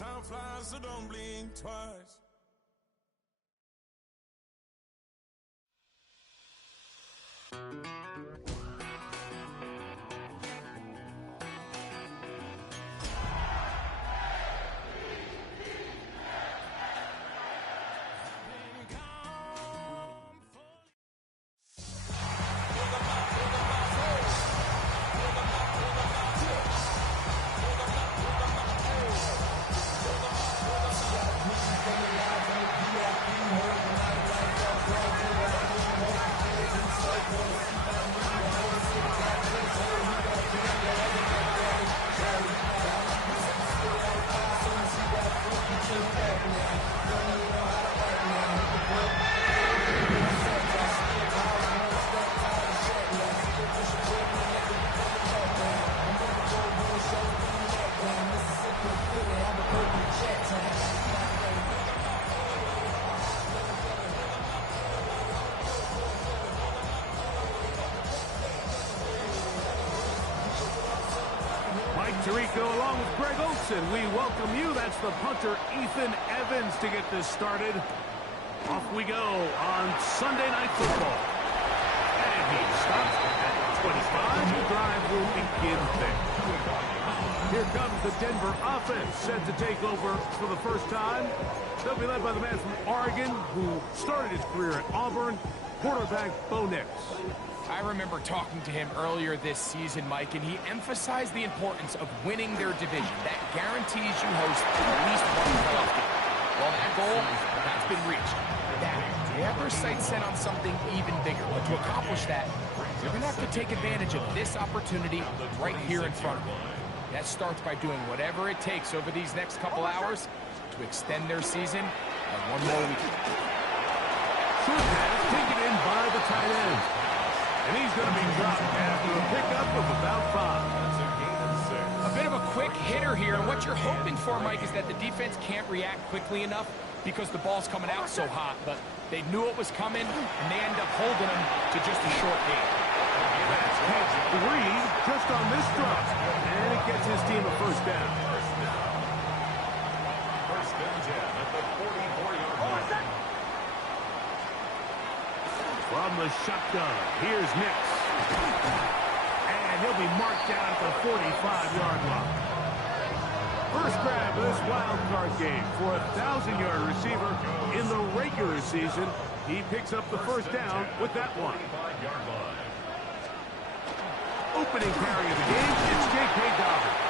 Time flies, so don't blink twice. Tirico along with Greg Olson. We welcome you. That's the punter, Ethan Evans, to get this started. Off we go on Sunday Night Football. And he stops at 25. The drive will begin there. Here comes the Denver offense, set to take over for the first time. They'll be led by the man from Oregon who started his career at Auburn, quarterback Bo Nix. I remember talking to him earlier this season, Mike, and he emphasized the importance of winning their division. That guarantees you host at least one playoff game. Well, that goal, that's been reached. Now, you have your sights set on something even bigger. But to accomplish that, you're going to have to take advantage of this opportunity right here in front of you. That starts by doing whatever it takes over these next couple hours to extend their season by one more week. Short pass taken in by the tight end. And he's going to be dropped after a pickup of about 5. A bit of a quick hitter here, and what you're hoping for, Mike, is that the defense can't react quickly enough because the ball's coming out so hot, but they knew it was coming, and they end up holding them to just a short gain. That's catch 3 just on this drop, and it gets his team a first down. First down at the 44-yard line. From the shotgun, here's Nix. And he'll be marked down at the 45-yard line. First grab of this wild card game for a 1,000-yard receiver in the regular season. He picks up the first down with that one. Opening carry of the game, it's J.K. Dobbins.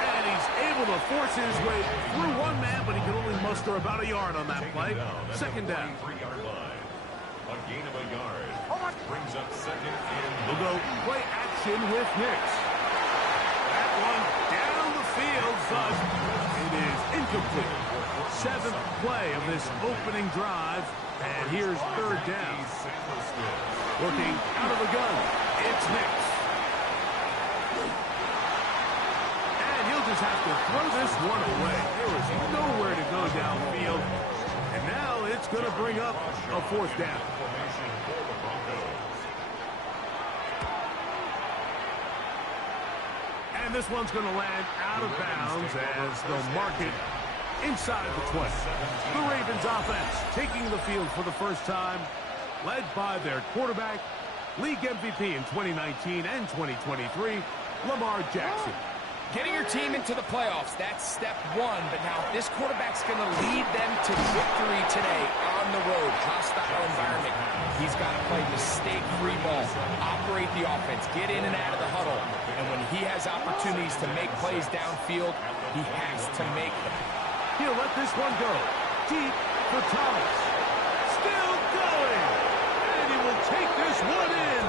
And he's able to force his way through one man, but he can only muster about a yard on that play. Second down. A gain of a yard. Brings up second and we'll go play action with Nix. That one down the field, but it is incomplete. 7th play of this opening drive, and here's third down. Working out of the gun, it's Nix. And he'll just have to throw this one away. There was nowhere to go downfield. And now it's going to bring up a fourth down. And this one's going to land out of bounds as they'll mark it inside the 20. The Ravens offense taking the field for the first time, led by their quarterback, league MVP in 2019 and 2023, Lamar Jackson. Getting your team into the playoffs, that's step one. But now this quarterback's going to lead them to victory today on the road. Hostile environment. He's got to play mistake-free ball, operate the offense, get in and out of the huddle. And when he has opportunities to make plays downfield, he has to make them. He'll let this one go. Deep for Thomas. Still going. And he will take this one in.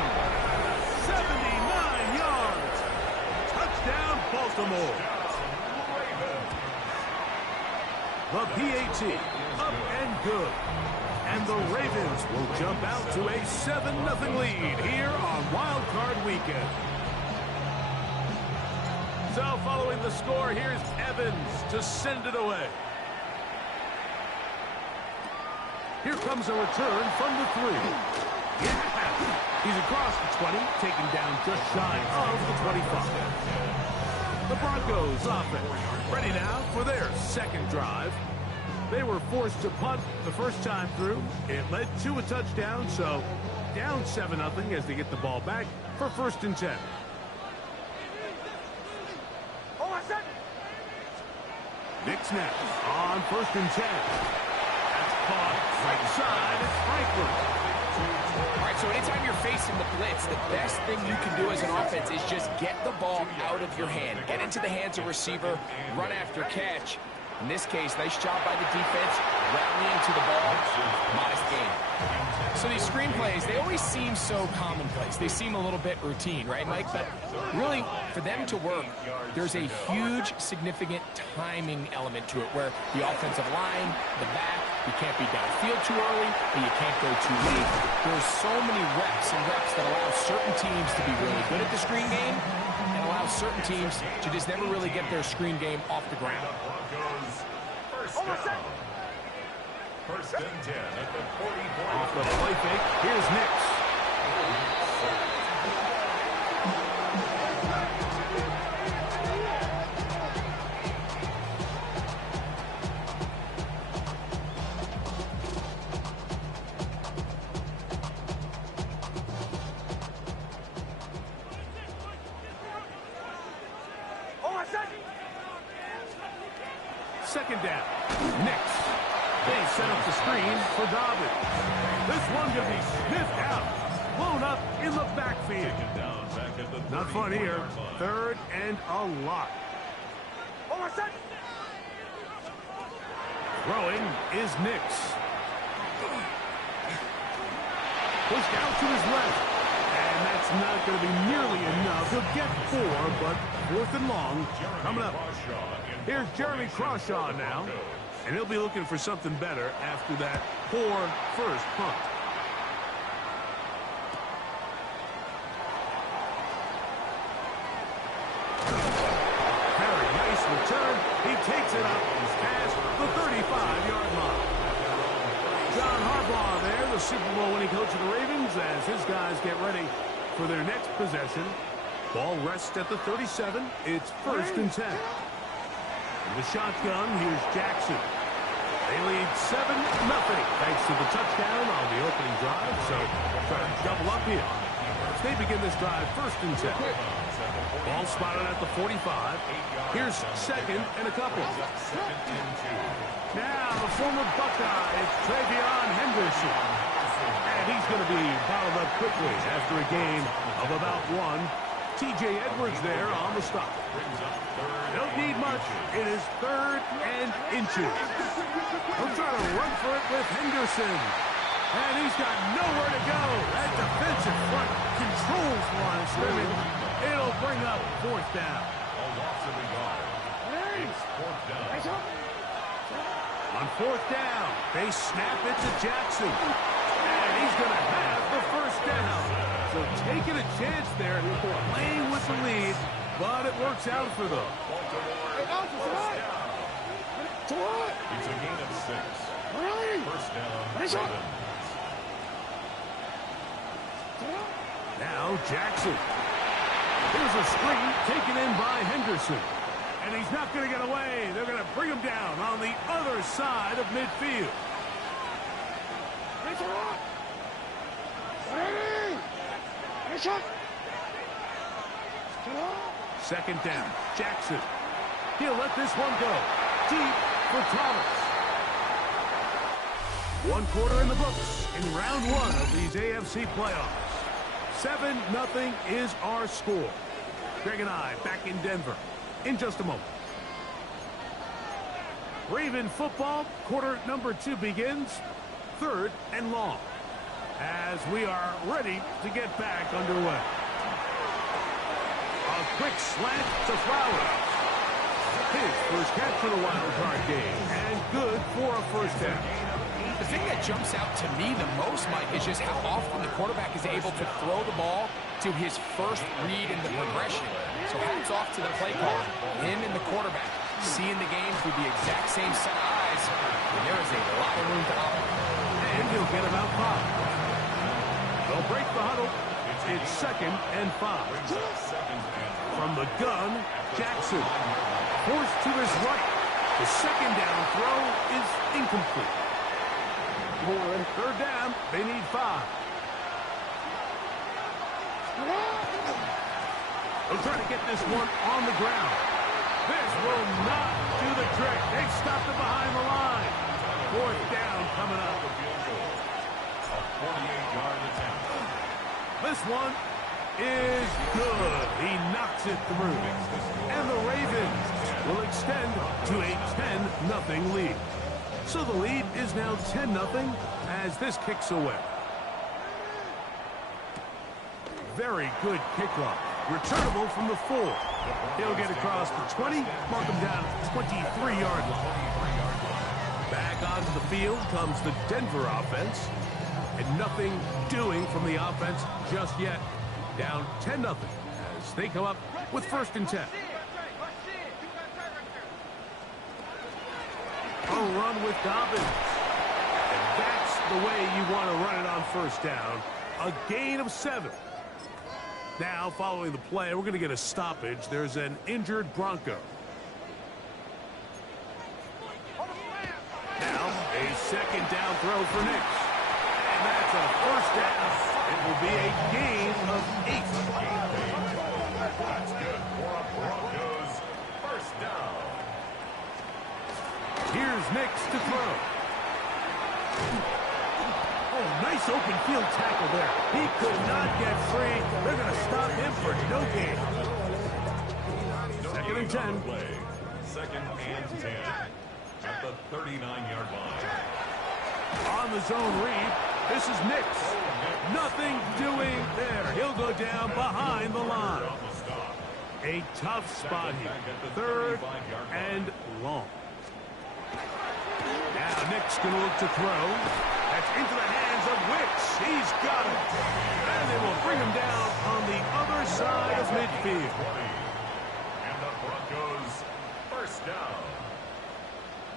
79 yards. Touchdown, Baltimore. The PAT, up and good. And the Ravens will jump out to a 7-0 lead here on Wild Card Weekend. So following the score, here's Evans to send it away. Here comes a return from the 3. Yeah! He's across the 20, taken down just shy of the 25. The Broncos offense ready now for their second drive. They were forced to punt the first time through. It led to a touchdown, so down 7-0 as they get the ball back for 1st and 10. Nick snap on 1st and 10. That's caught right side. It's Franklin. All right, so anytime you're facing the blitz, the best thing you can do as an offense is just get the ball out of your hand. Get into the hands of receiver, run after catch. In this case, nice job by the defense, rallying to the ball. Modest gain. So these screen plays, they always seem so commonplace. They seem a little bit routine, right, Mike? But really, for them to work, there's a huge, significant timing element to it where the offensive line, the back, you can't be downfield too early, but you can't go too late. There's so many reps and reps that allow certain teams to be really good at the screen game and allow certain teams to just never really get their screen game off the ground. First and 10 at the 40. Off the play fake, here's Nix. Second down. Nix. They set up the screen for Dobbins. This one going to be sniffed out. Blown up in the backfield. Not fun here. 3rd and a lot. Throwing is Nix. Pushed out to his left. And that's not going to be nearly enough. He'll get 4, but 4th and long coming up. Here's Jeremy Crawshaw now. And he'll be looking for something better after that poor first punt. Very nice return. He takes it up past the 35-yard line. John Harbaugh there, the Super Bowl winning coach of the Ravens, as his guys get ready for their next possession. Ball rests at the 37. It's 1st and 10. In the shotgun, here's Jackson. They lead 7-0 thanks to the touchdown on the opening drive, so try to double up here. As they begin this drive, 1st and 10. Ball spotted at the 45. Here's 2nd and a couple. Now the former Buckeye, it's Travion Henderson. And he's going to be bottled up quickly after a gain of about 1. T.J. Edwards there on the stop. Don't need much. It is 3rd and inches. He'll try to run for it with Henderson. And he's got nowhere to go. That defensive front controls the line of scrimmage. It'll bring up 4th down. On 4th down, they snap it to Jackson. And he's going to have the 1st down. So taking a chance there, playing with the lead, but it works out for them. It's a gain of 6. First down. Now Jackson. Here's a screen taken in by Henderson. And he's not going to get away. They're going to bring him down on the other side of midfield. Second down. Jackson. He'll let this one go. Deep for Thomas. 1 quarter in the books in round 1 of these AFC playoffs. 7-0 is our score. Greg and I back in Denver in just a moment. Raven football, quarter number 2 begins. 3rd and long. As we are ready to get back underway. A quick slant to Flowers. His first catch for the wild card game. And good for a 1st down. The thing that jumps out to me the most, Mike, is just how often the quarterback is able to throw the ball to his first read in the progression. So hats off to the play caller, him and the quarterback, seeing the game through the exact same set of eyes. And there is a lot of room to operate. And he'll get about 5. They'll break the huddle. It's 2nd and 5. From the gun, Jackson. Forced to his right. The second down throw is incomplete. Third down, they need 5. They'll try to get this one on the ground. This will not do the trick. They stopped it behind the line. Fourth down coming up. A 48-yard attempt. This one is good. He knocks it through. And the Ravens will extend to a 10-0 lead. So the lead is now 10-0 as this kicks away. Very good kickoff. Returnable from the 4. He'll get across the 20, mark him down at the 23-yard line. Back onto the field comes the Denver offense. And nothing doing from the offense just yet. Down 10-0 as they come up with 1st and 10. A run with Dobbins. And that's the way you want to run it on 1st down. A gain of 7. Now, following the play, we're going to get a stoppage. There's an injured Bronco. Now, a 2nd down throw for Nix. And that's a 1st down. It will be a gain of 8. That's good for a Broncos 1st down. Here's Nix to throw. Oh, nice open field tackle there. He could not get free. They're going to stop him for no gain. 2nd and 10. 2nd and 10 at the 39-yard line. On the zone read, this is Nix. Nothing doing there. He'll go down behind the line. A tough spot here. 3rd and long. Now Nix going to look to throw. That's into the hands of Wicks. He's got it. And they will bring him down on the other side of midfield. And the Broncos 1st down.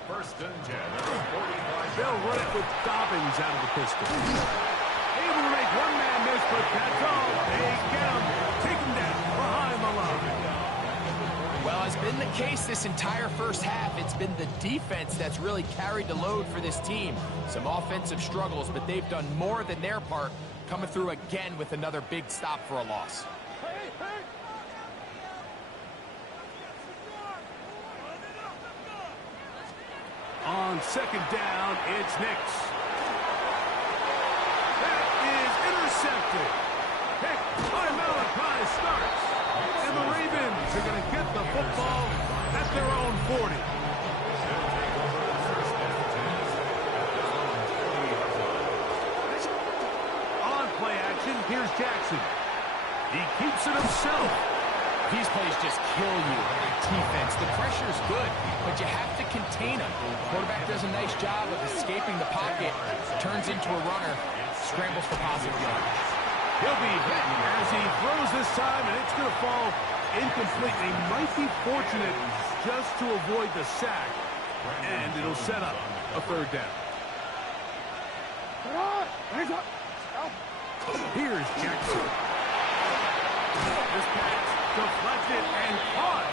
1st and 10 at the 45. They'll run it with Dobbins out of the pistol. Able to make one man miss, but that's all. They get him. Take him down behind the line. Well, it's been the case this entire 1st half. It's been the defense that's really carried the load for this team. Some offensive struggles, but they've done more than their part, coming through again with another big stop for a loss. On 2nd down, it's Nix. That is intercepted. Picked by Malachi starts. And the Ravens are going to get the football at their own 40. On play action, here's Jackson. He keeps it himself. These plays just kill you on defense. The pressure's good, but you have to contain them. Quarterback does a nice job of escaping the pocket, turns into a runner, scrambles for positive yardage. He'll be hit as he throws this time, and it's going to fall incomplete. They might be fortunate just to avoid the sack, and it'll set up a 3rd down. Here's Jackson. This pass deflected and caught.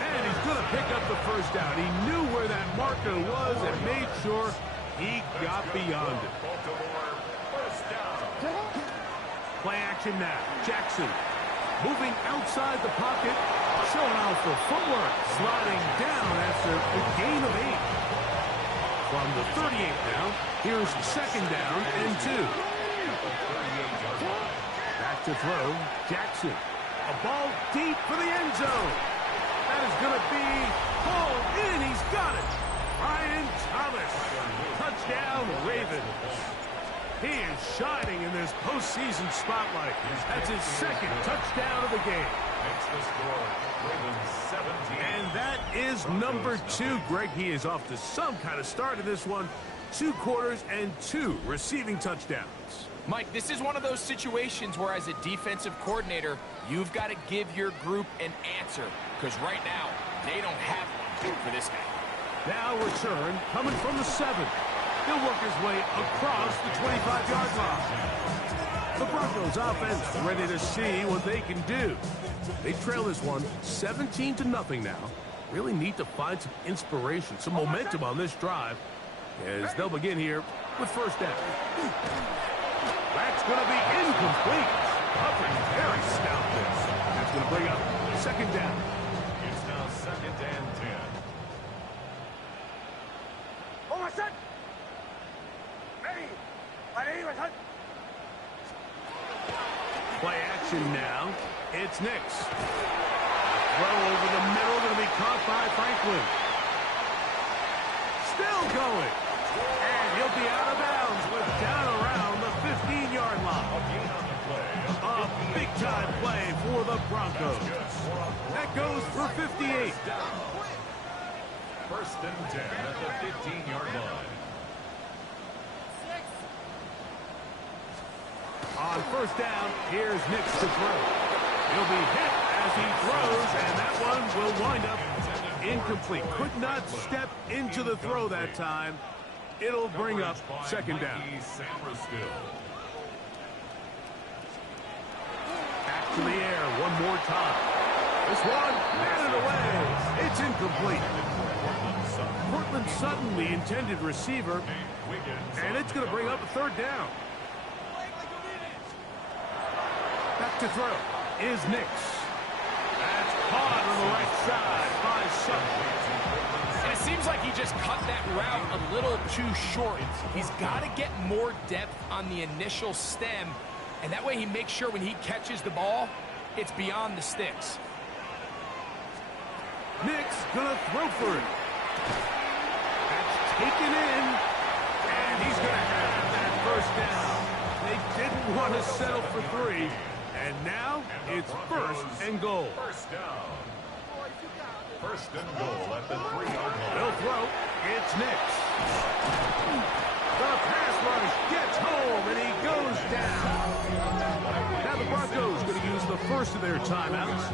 And he's going to pick up the 1st down. He knew where that marker was and made sure he got beyond it. Play action now. Jackson moving outside the pocket, showing off the footwork, sliding down after a gain of 8. From the 38 now, here's 2nd down and 2. Back to throw, Jackson. A ball deep for the end zone. That is going to be pulled in. He's got it. Brian Thomas. Touchdown, Ravens. He is shining in this postseason spotlight. That's his 2nd touchdown of the game. Makes the score. Ravens 17. And that is number 2. Greg, he is off to some kind of start in this one. 2 quarters and 2 receiving touchdowns. Mike, this is one of those situations where as a defensive coordinator, you've got to give your group an answer. Because right now, they don't have one for this guy. Now return coming from the 7. He'll work his way across the 25-yard line. The Broncos offense ready to see what they can do. They trail this one 17-0 now. Really need to find some inspiration, some momentum on this drive as they'll begin here with first down. That's going to be incomplete. Up and very stout this. That's going to bring up second down. It's now 2nd and 10. Play action now. It's Nix. Throw over the middle, going to be caught by Franklin. Still going. And he'll be out of bounds with down around the 15-yard line. A big-time play for the Broncos. That goes for 58. 1st and 10 at the 15-yard line. On first down, here's Nix to throw. He'll be hit as he throws, and that one will wind up incomplete. Could not step into the throw that time. It'll bring up second down. Back to the air one more time. This one, batted away. It's incomplete. Cortland Sutton, the intended receiver, and it's going to bring up a third down. Back to throw is Nix. That's caught on the right side by Sutton. And it seems like he just cut that route a little too short. He's got to get more depth on the initial stem, and that way he makes sure when he catches the ball, it's beyond the sticks. Nix gonna throw for it. That's taken in, and he's gonna have that first down. They didn't want to settle for 3. And now it's 1st and goal. First down. 1st and goal at the 3-yard line. They'll throw. It's Nix. The pass rush gets home, and he goes down. Now the Broncos going to use the first of their timeouts.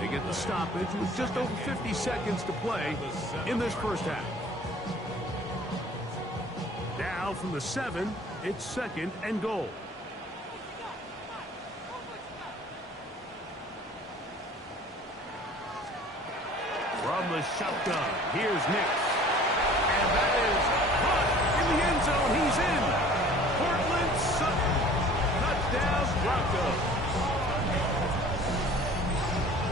They get the stoppage with just over 50 seconds to play in this first half. Now from the 7, it's 2nd and goal. From the shotgun, here's Nix. And that is caught in the end zone. He's in. Cortland Sutton. Touchdown, Broncos.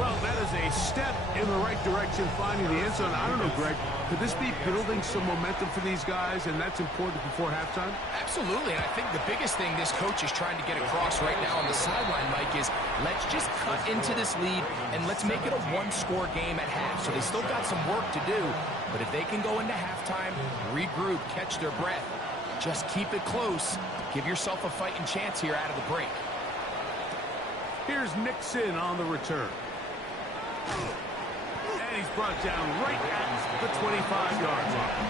Well, that is a step in the right direction, finding the end zone. I don't know, Greg. Could this be building some momentum for these guys, and that's important before halftime? Absolutely, and I think the biggest thing this coach is trying to get across right now on the sideline, Mike, is let's just cut into this lead, and let's make it a one-score game at half. So they still got some work to do, but if they can go into halftime, regroup, catch their breath, just keep it close, give yourself a fighting chance here out of the break. Here's Nixon on the return. And he's brought down right at the 25-yard line.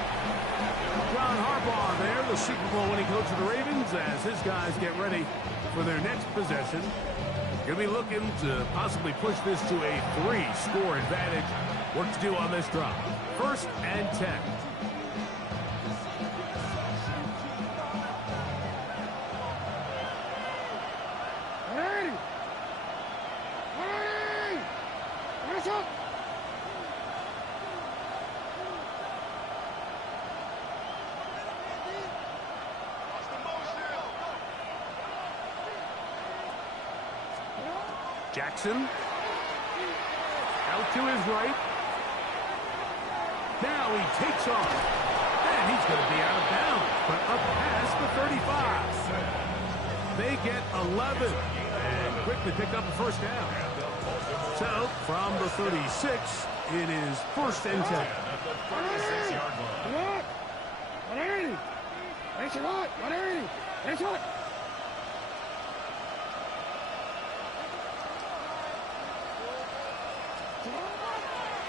John Harbaugh there, the Super Bowl winning coach of the Ravens, as his guys get ready for their next possession. Going to be looking to possibly push this to a 3-score advantage. Work to do on this drive. 1st and 10. Jackson, out to his right. Now he takes off, and he's going to be out of bounds, but up past the 35. They get 11, and quickly pick up the first down. So, from the 36, it is 1st and 10.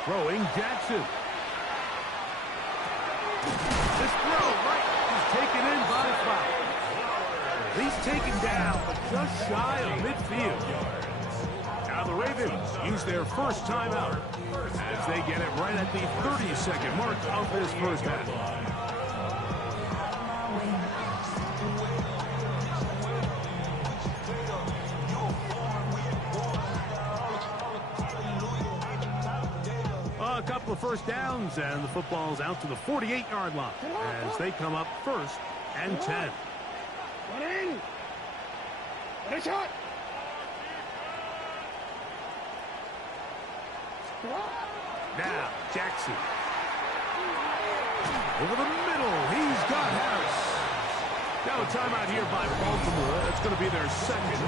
Throwing Jackson. This throw right is taken in by Fowl. He's taken down, but just shy of midfield. Now the Ravens use their first timeout as they get it right at the 30-second mark of this first half. A couple of first downs, and the football's out to the 48-yard line as they come up 1st and 10. Shot. Now, Jackson. Over the middle, he's got Harris. Now a timeout here by Baltimore. That's going to be their second.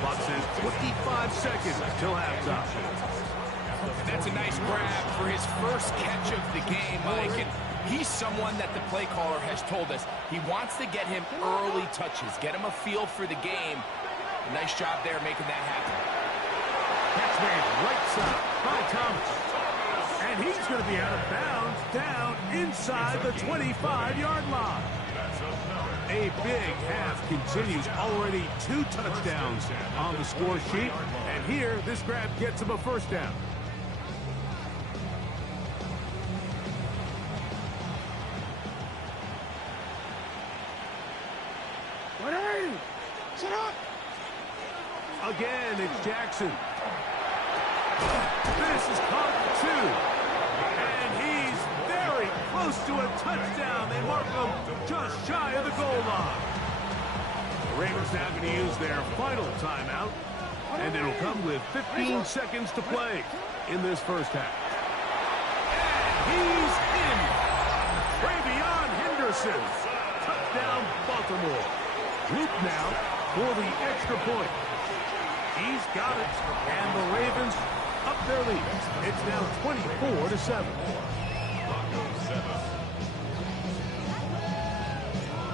Clock says 25 seconds till halftime. That's a nice grab for his first catch of the game, Mike. And he's someone that the play caller has told us he wants to get him early touches, get him a feel for the game. Nice job there making that happen. Catch made right side by Thomas. And he's going to be out of bounds down inside the 25-yard line. A big half continues. Already 2 touchdowns on the score sheet. And here, this grab gets him a first down. Again, it's Jackson. This is caught 2. And he's very close to a touchdown. They mark him just shy of the goal line. The Ravens now going to use their final timeout. And it'll come with 15 seconds to play in this first half. And he's in. Travion Henderson. Touchdown, Baltimore. Luke now for the extra point. He's got it, and the Ravens up their lead. It's now 24-7.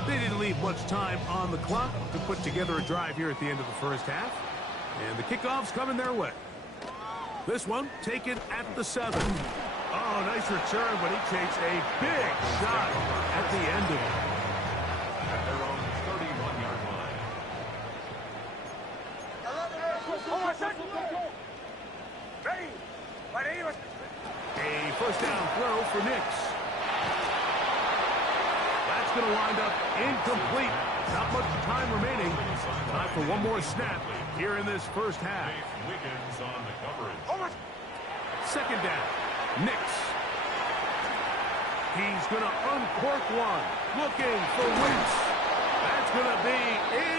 They didn't leave much time on the clock to put together a drive here at the end of the first half. And the kickoff's coming their way. This one taken at the 7. Oh, nice return, but he takes a big shot at the end of it. At their own 31-yard line. A first down throw for Nix. That's going to wind up incomplete. Not much time remaining. Time for one more snap here in this first half. Wiggins on the coverage. Second down. Nix. He's going to uncork one. Looking for Wentz. That's going to be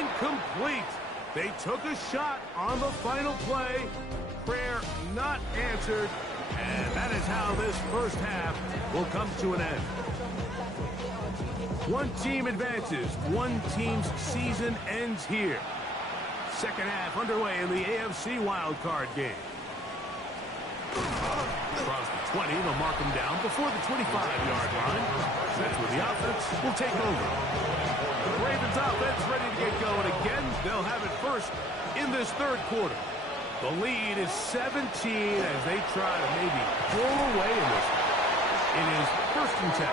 incomplete. They took a shot on the final play. Prayer not answered. And that is how this first half will come to an end. One team advances. One team's season ends here. Second half underway in the AFC wildcard game. Across the 20, they'll mark him down before the 25-yard line. That's where the offense will take over. The Ravens offense ready to get going again. They'll have it first in this third quarter. The lead is 17 as they try to maybe pull away in this. It is 1st and 10.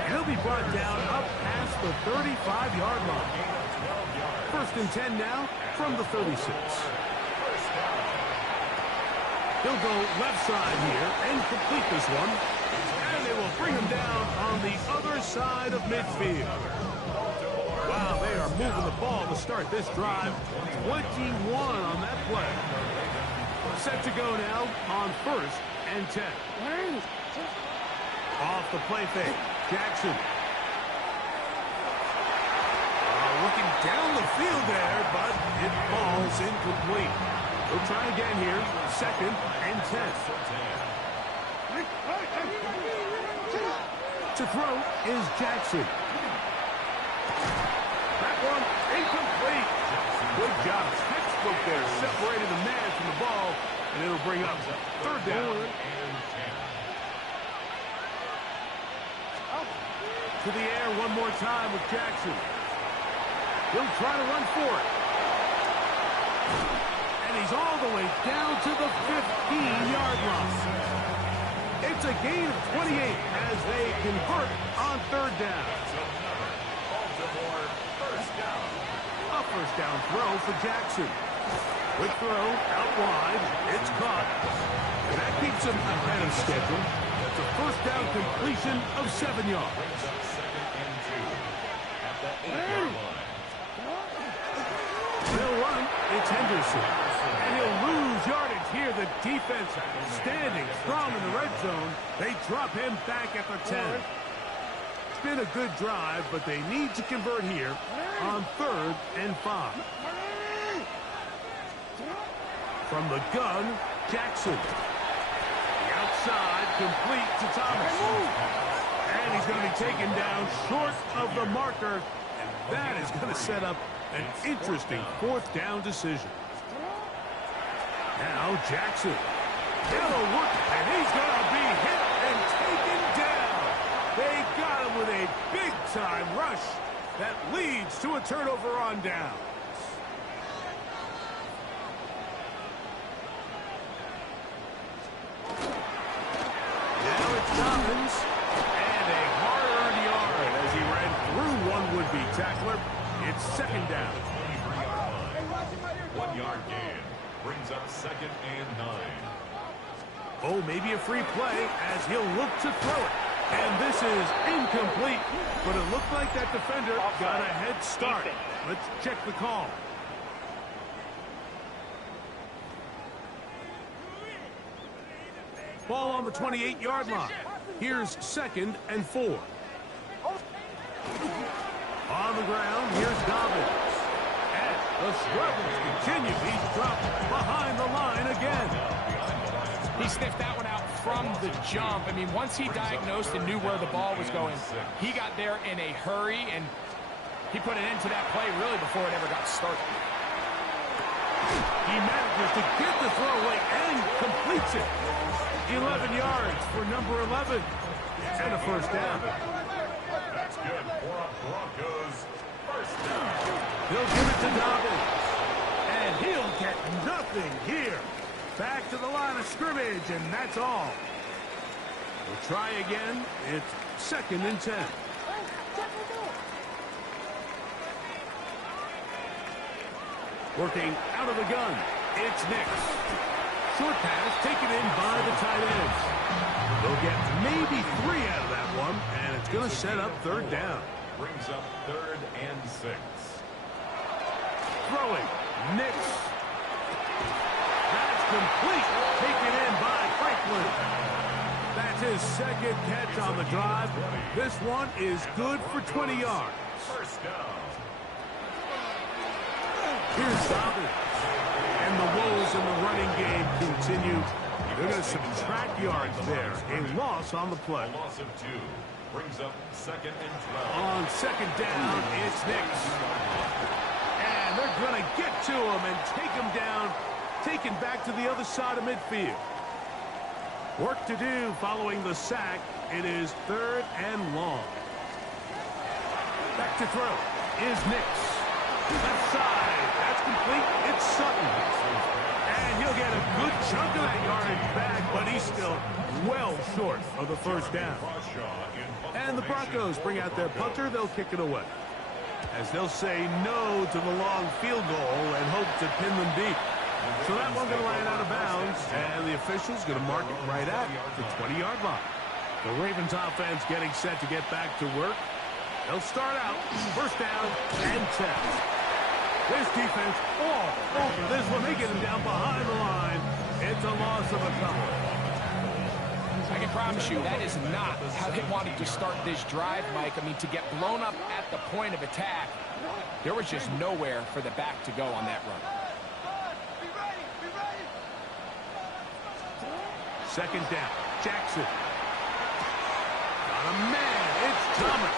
And he'll be brought down up past the 35-yard line. 1st and 10 now from the 36. He'll go left side here and complete this one. And they will bring him down on the other side of midfield. Wow, they are moving the ball to start this drive. 21 on that play. Set to go now on 1st and 10. Off the play fake. Jackson. Looking down the field there, but it falls incomplete. We'll try again here. 2nd and 10. To throw is Jackson. That one incomplete. Good job. Textbook there. Separated the man from the ball, and it'll bring up 3rd down. To the air one more time with Jackson. He'll try to run for it. And he's all the way down to the 15-yard line. It's a gain of 28 as they convert on 3rd down. A first down throw for Jackson. Quick throw out wide. It's caught. And that keeps him ahead of schedule. That's a first down completion of 7 yards. They'll run. It's Henderson. And he'll lose yardage here, the defense standing strong in the red zone. They drop him back at the 10. It's been a good drive, but they need to convert here on 3rd and 5. From the gun, Jackson. The outside, complete to Thomas. And he's going to be taken down short of the marker. And that is going to set up an interesting 4th down decision. Now Jackson. It'll work, and he's going to be hit and taken down. They got him with a big-time rush that leads to a turnover on down. Now it's Dobbins, and a hard-earned yard as he ran through one would-be tackler. It's 2nd down. 1 yard gain brings up 2nd and 9. Oh, maybe a free play as he'll look to throw it. And this is incomplete, but it looked like that defender got a head start. Let's check the call. Ball on the 28-yard line. Here's 2nd and 4. On the ground, here's Dobbins. And the struggles continue. He's dropped behind the line again. He sniffed that one out from the jump. I mean, once he diagnosed and knew where the ball was going, he got there in a hurry, and he put an end to that play really before it ever got started. He manages to get the throw away and completes it. 11 yards for number 11. And a 1st down. That's good for a Broncos 1st down. He'll give it to Dobbins. And he'll get nothing here. Back to the line of scrimmage, and that's all. We'll try again. It's 2nd and 10. Working out of the gun. It's Nix. Short pass taken in by the tight ends. They'll get maybe 3 out of that one, and it's going to set up 3rd down. Brings up 3rd and 6. Throwing. Nix. That's complete. Taken in by Franklin. That's his 2nd catch on the drive. This one is good for 20 yards. 1st down. Here's Dobbins. And the woes in the running game continue. They're going to subtract yards there. A loss on the play. A loss of 2. Brings up 2nd and 12. On 2nd down, it's Nix. And they're going to get to him and take him down. Taken back to the other side of midfield. Work to do following the sack. It is 3rd and long. Back to throw is Nix. Left side. That's complete. It's Sutton. And he'll get a good chunk of that yardage back, but he's still well short of the 1st down. And the Broncos bring out their punter. They'll kick it away, as they'll say no to the long field goal and hope to pin them deep. So that one going to land out of bounds, and the official's going to mark it right at the 20-yard line. The Ravens offense getting set to get back to work. They'll start out 1st down and 10. This defense all over this one. They get him down behind the line. It's a loss of a couple. I can promise you that is not how they wanted to start this drive, Mike. I mean, to get blown up at the point of attack, there was just nowhere for the back to go on that run. 2nd down. Jackson. Got a man. It's Thomas.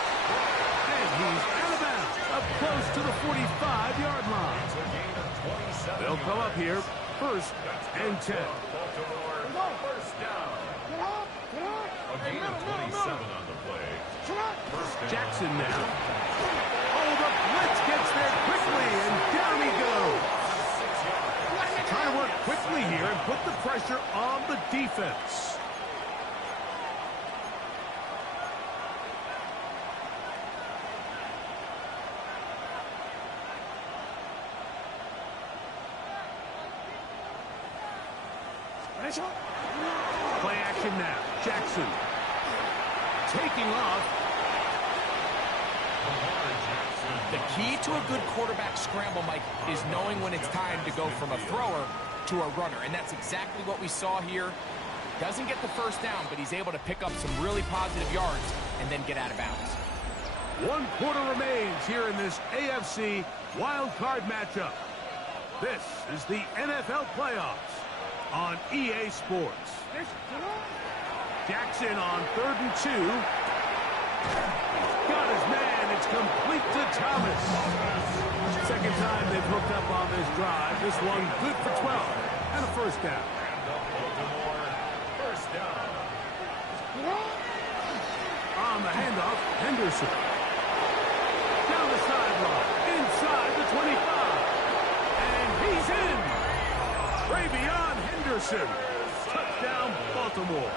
And he's out of bounds. Up close to the 45-yard line. They'll come up here. 1st and 10. 1st down. A gain of 27 on the play. 1st down. Jackson now. Oh, the blitz gets there quickly, and down he goes. Trying to work quickly here and put the pressure on the defense. Play action now. Jackson taking off. The key to a good quarterback scramble, Mike, is knowing when it's time to go from a thrower to a runner, and that's exactly what we saw here. Doesn't get the first down, but he's able to pick up some really positive yards and then get out of bounds. 1 quarter remains here in this AFC wild card matchup. This is the NFL playoffs on EA Sports. Jackson on 3rd and 2. Got his man. It's complete to Thomas. Second time they've hooked up on this drive. This one good for 12 and a first down. First down. On the handoff, Henderson. Down the sideline, inside the 25. And he's in. Ravion Henderson. Touchdown, Baltimore.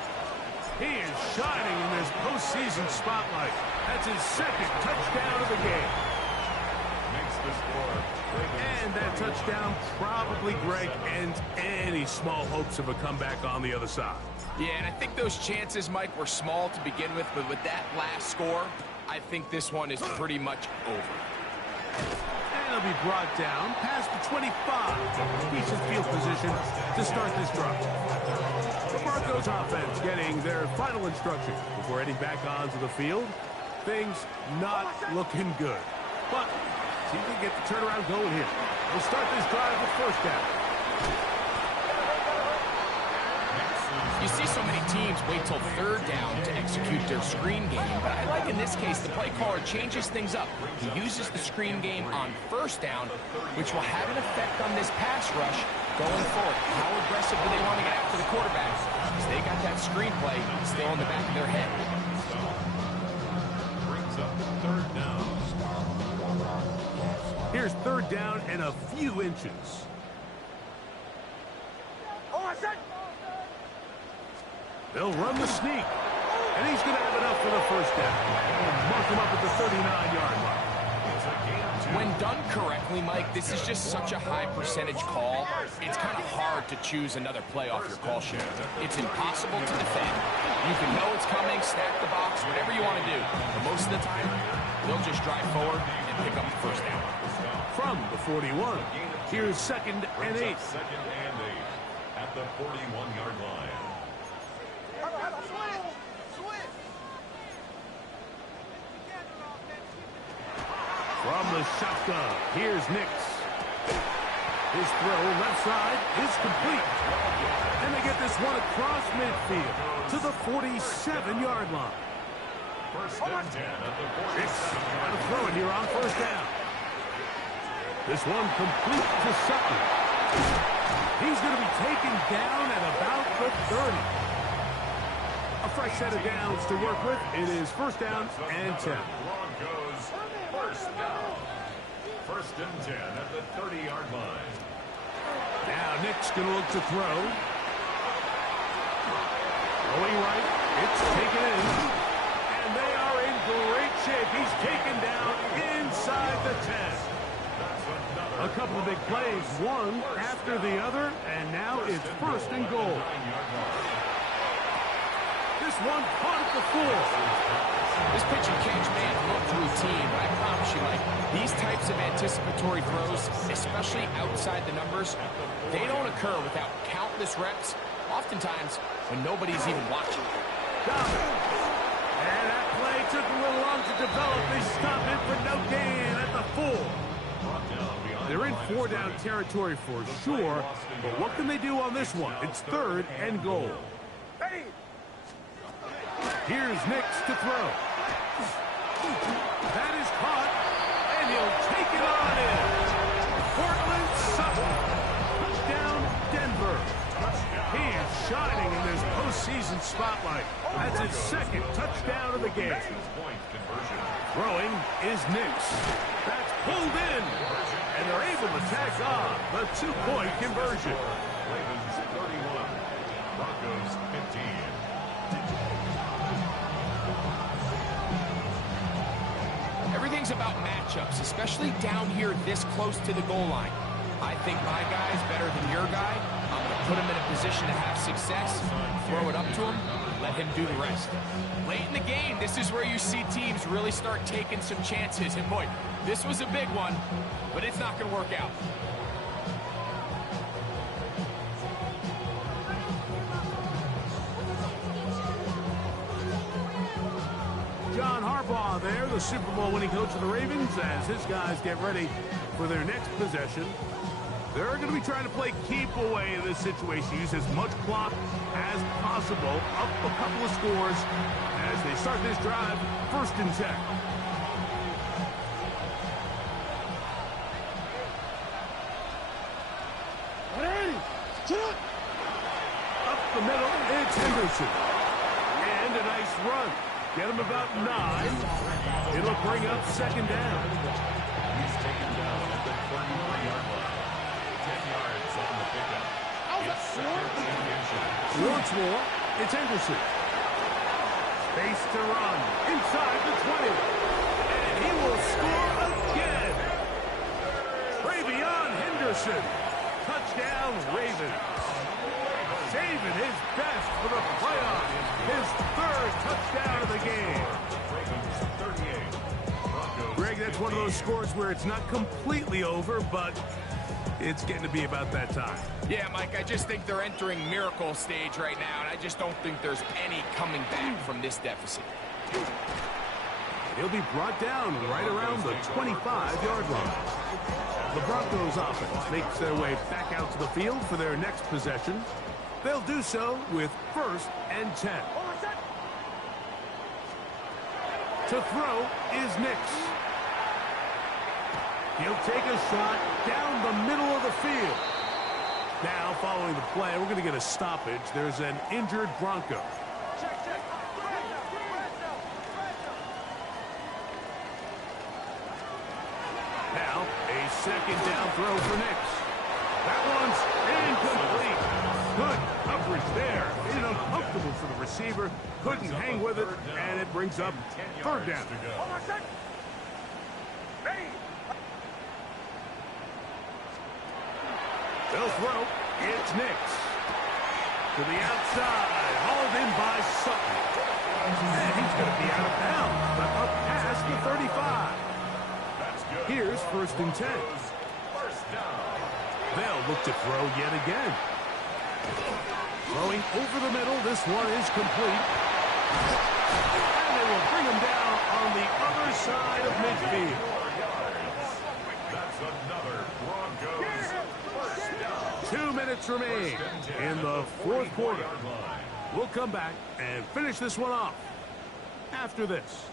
He is shining in this postseason spotlight. That's his second touchdown of the game. Makes the score. And that touchdown probably, Greg, ends any small hopes of a comeback on the other side. Yeah, and I think those chances, Mike, were small to begin with, but with that last score, I think this one is pretty much over. And he'll be brought down past the 25. Decent field position to start this drive. The Broncos offense getting their final instructions before heading back onto the field. Things not looking good. But see if they get the turnaround going here. We'll start this drive with first down. You see so many teams wait till 3rd down to execute their screen game, but I like in this case the play caller changes things up. He uses the screen game on 1st down, which will have an effect on this pass rush going forward. How aggressive do they want to get after the quarterback? Because they got that screen play still in the back of their head. Brings up 3rd down. Here's 3rd down and a few inches. They'll run the sneak. And he's going to have enough for the first down. Mark him up at the 39-yard line. When done correctly, Mike, this is just such a high percentage call. It's kind of hard to choose another play off your call sheet. It's impossible to defend. You can know it's coming, stack the box, whatever you want to do. But most of the time, they'll just drive forward and pick up the first down. From the 41, here's 2nd and 8. 2nd and 8 at the 41-yard line. From the shotgun, here's Nix. His throw left side is complete. And they get this one across midfield to the 47-yard line. First and 10 at the 47-yard Nix got to throw it here on first down. This one complete to Sutton. He's going to be taken down at about the 30. A fresh set of downs to work with. It is first down and 10. Broncos first down. First and 10 at the 30-yard line. Now Nick's going to look to throw. Going right. It's taken in. And they are in great shape. He's taken down inside the 10. A couple of big plays, one after the other, and now it's first and goal. This one caught at the 4. This pitch and catch may have looked routine, but I promise you, Mike, these types of anticipatory throws, especially outside the numbers, they don't occur without countless reps, oftentimes when nobody's even watching. Got it. And that play took a little long to develop. They stop it for no gain at the 4. They're in 4-down territory for sure, but what can they do on this one? It's 3rd and goal. Here's Nix to throw. That is caught, and he'll take it on in. Portland Sutton. Touchdown, Denver. He is shining in this postseason spotlight. That's his 2nd touchdown of the game. Throwing is Nix. That's pulled in. And they're able to tack on the 2-point conversion. Ravens 31, Broncos 15. Everything's about matchups, especially down here this close to the goal line. I think my guy's better than your guy. I'm going to put him in a position to have success, throw it up to him, let him do the rest. Late in the game, this is where you see teams really start taking some chances. And boy, this was a big one, but it's not going to work out. Harbaugh there, the Super Bowl winning coach of the Ravens, as his guys get ready for their next possession. They're going to be trying to play keep away in this situation, use as much clock as possible, up a couple of scores as they start this drive, 1st and 10. Up the middle, it's Henderson. And a nice run. Get him about 9. It'll bring up 2nd down. He's taken down at the 33-yard line. 10 yards on the pickup. It's 2nd and inches. Once more, it's Henderson. Space to run. Inside the 20. And he will score again. Travion Henderson. Touchdown, Ravens. Saving his best for the playoffs. His 3rd touchdown of the game. Ravens 38. Greg, that's one of those scores where it's not completely over, but it's getting to be about that time. Yeah, Mike, I just think they're entering miracle stage right now, and I just don't think there's any coming back from this deficit. He'll be brought down right around the 25-yard line. The Broncos offense makes their way back out to the field for their next possession. They'll do so with 1st and 10. To throw is Nix. He'll take a shot down the middle of the field. Now, following the play, we're going to get a stoppage. There's an injured Bronco. Now, a 2nd down throw for Nix. That one's incomplete. Good coverage there. Made it uncomfortable for the receiver. Couldn't hang with it, and it brings up 3rd down. They'll throw. It's Nix. To the outside. Hauled in by Sutton. And he's going to be out of bounds, but up past the 35. Here's 1st and 10. They'll look to throw yet again. Throwing over the middle. This one is complete. And they will bring him down on the other side of midfield. That's another Broncos first down. 2 minutes remain in the 4th quarter. We'll come back and finish this one off after this.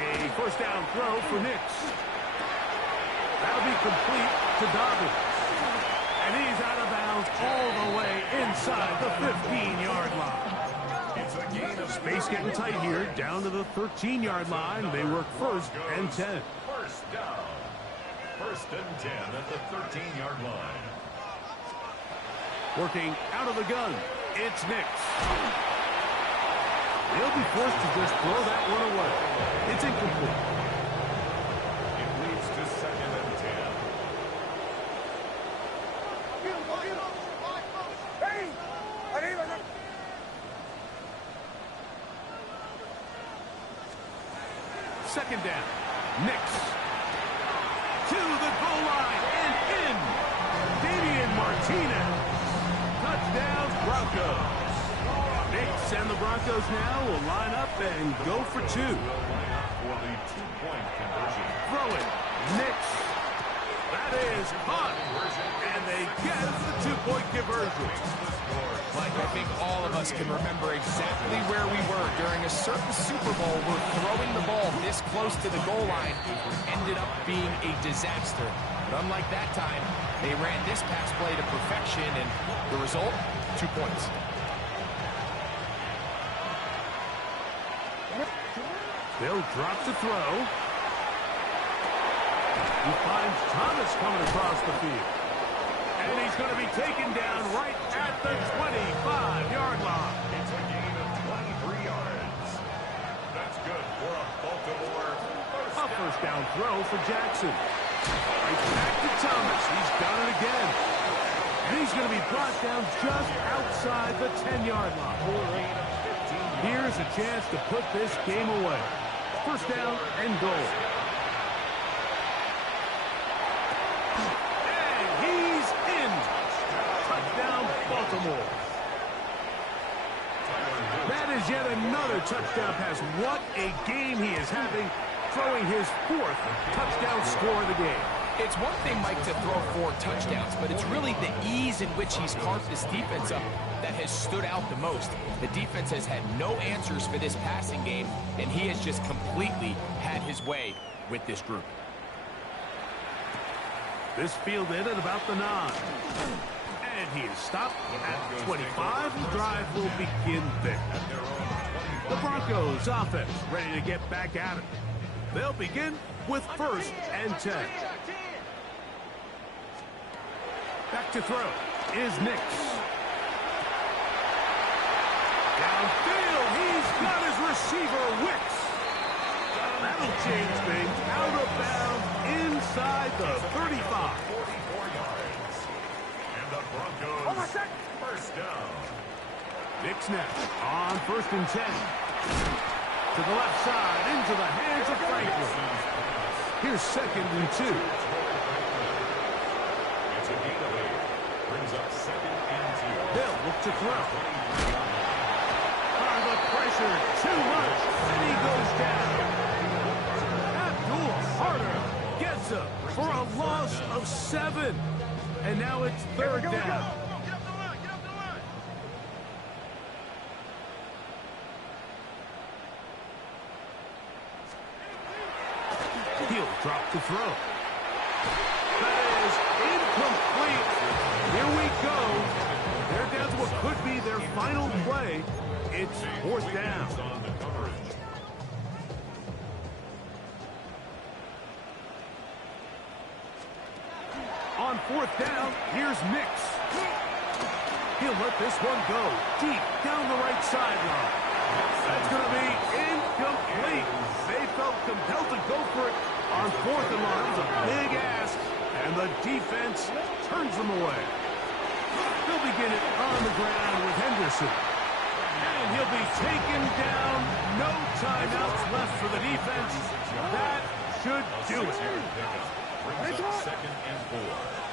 A 1st down throw for Nix. That'll be complete to Dobbins. And he's out of bounds all the way inside the 15-yard line. It's a gain of Space getting tight here, down to the 13-yard line. They work 1st and 10. First down. 1st and 10 at the 13-yard line. Working out of the gun, it's Nix. He'll be forced to just throw that one away. It's incomplete. It leads to 2nd and 10. Second down. Nix. To the goal line and in. Damian Martinez. Touchdown Broncos. Nix and the Broncos now will line up and go for 2. For the 2-point conversion. Throw it. Nix. That is caught. And they get the 2-point conversion. Mike, I think all of us can remember exactly where we were during a certain Super Bowl where throwing the ball this close to the goal line ended up being a disaster. But unlike that time, they ran this pass play to perfection, and the result, 2 points. They'll drop the throw. He finds Thomas coming across the field. And he's going to be taken down right at the 25-yard line. It's a gain of 23 yards. That's good for a Baltimore First down throw for Jackson. Right back to Thomas. He's done it again. And he's going to be brought down just outside the 10-yard line. Here's a chance to put this game away. First down and goal. And That is yet another touchdown pass. What a game he is having, throwing his 4th touchdown score of the game. It's one thing, Mike, to throw 4 touchdowns, but it's really the ease in which he's carved this defense up that has stood out the most. The defense has had no answers for this passing game, and he has just completely had his way with this group. This fielded at about the 9. And he is stopped at 25. The drive will begin there. The Broncos offense ready to get back at it. They'll begin with 1st and 10. Back to throw is Nix. Downfield, he's got his receiver, Wicks. That'll change things. Out of bounds inside the 35. 44 yards. And the Broncos, first down. Nix next on 1st and 10. To the left side, into the hands of Franklin. Here's 2nd and 2. It's a gain of 8. Brings up 2nd and 2. They'll look to throw. The pressure, too much, and he goes down. Abdul Harder gets him for a loss of 7. And now it's 3rd down. He'll drop the throw. That is incomplete. Here we go. They're down to what could be their final play. It's 4th down. On the coverage. On 4th down, here's Nix. He'll let this one go deep down the right sideline. That's going to be incomplete. They felt compelled to go for it on 4th and long. It was a big ask, and the defense turns them away. They'll begin it on the ground with Henderson. And he'll be taken down. No timeouts left for the defense. That should do it. Brings up 2nd and 4.